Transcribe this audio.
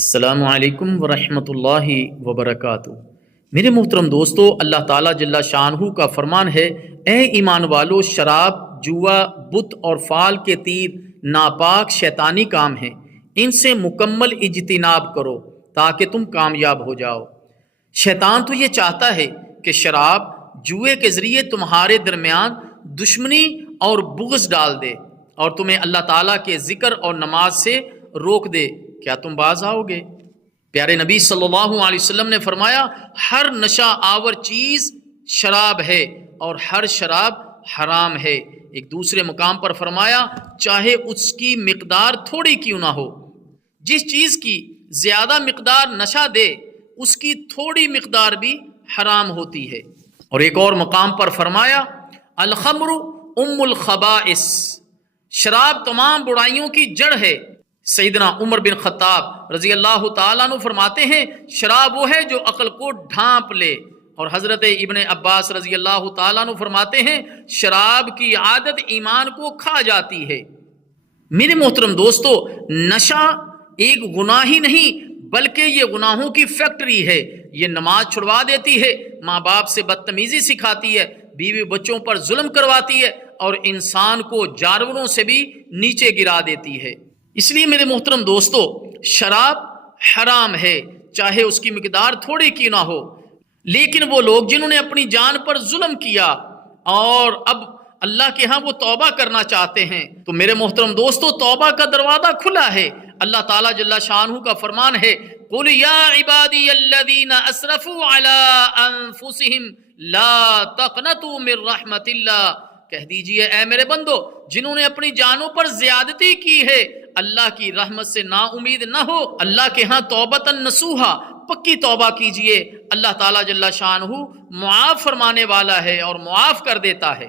السلام علیکم ورحمۃ اللہ وبرکاتہ۔ میرے محترم دوستو، اللہ تعالیٰ جل شانہ کا فرمان ہے، اے ایمان والو، شراب، جوا، بت اور فال کے تیر ناپاک شیطانی کام ہیں، ان سے مکمل اجتناب کرو تاکہ تم کامیاب ہو جاؤ۔ شیطان تو یہ چاہتا ہے کہ شراب، جوئے کے ذریعے تمہارے درمیان دشمنی اور بغض ڈال دے اور تمہیں اللہ تعالیٰ کے ذکر اور نماز سے روک دے۔ کیا تم باز آؤ گے؟ پیارے نبی صلی اللہ علیہ وسلم نے فرمایا، ہر نشہ آور چیز شراب ہے اور ہر شراب حرام ہے۔ ایک دوسرے مقام پر فرمایا، چاہے اس کی مقدار تھوڑی کیوں نہ ہو، جس چیز کی زیادہ مقدار نشہ دے اس کی تھوڑی مقدار بھی حرام ہوتی ہے۔ اور ایک اور مقام پر فرمایا، الخمر ام الخبائث، شراب تمام برائیوں کی جڑ ہے۔ سیدنا عمر بن خطاب رضی اللہ تعالیٰ عنہ فرماتے ہیں، شراب وہ ہے جو عقل کو ڈھانپ لے۔ اور حضرت ابن عباس رضی اللہ تعالیٰ عنہ فرماتے ہیں، شراب کی عادت ایمان کو کھا جاتی ہے۔ میرے محترم دوستو، نشہ ایک گناہ ہی نہیں بلکہ یہ گناہوں کی فیکٹری ہے۔ یہ نماز چھڑوا دیتی ہے، ماں باپ سے بدتمیزی سکھاتی ہے، بیوی بچوں پر ظلم کرواتی ہے اور انسان کو جانوروں سے بھی نیچے گرا دیتی ہے۔ اس لیے میرے محترم دوستو، شراب حرام ہے، چاہے اس کی مقدار تھوڑی کی نہ ہو۔ لیکن وہ لوگ جنہوں نے اپنی جان پر ظلم کیا اور اب اللہ کے ہاں وہ توبہ کرنا چاہتے ہیں، تو میرے محترم دوستو، توبہ کا دروازہ کھلا ہے۔ اللہ تعالیٰ جل شانہ کا فرمان ہے، قُلْ يَا عِبَادِيَ الَّذِينَ أَسْرَفُوا عَلَىٰ أَنفُسِهِمْ لَا تَقْنَطُوا مِن رَحْمَةِ اللَّهِ، کہہ دیجئے اے میرے بندو، جنہوں نے اپنی جانوں پر زیادتی کی ہے، اللہ کی رحمت سے نا امید نہ ہو، اللہ کے ہاں توبۃ نصوحا، پکی توبہ کیجئے۔ اللہ تعالیٰ جل شانہ معاف فرمانے والا ہے اور معاف کر دیتا ہے۔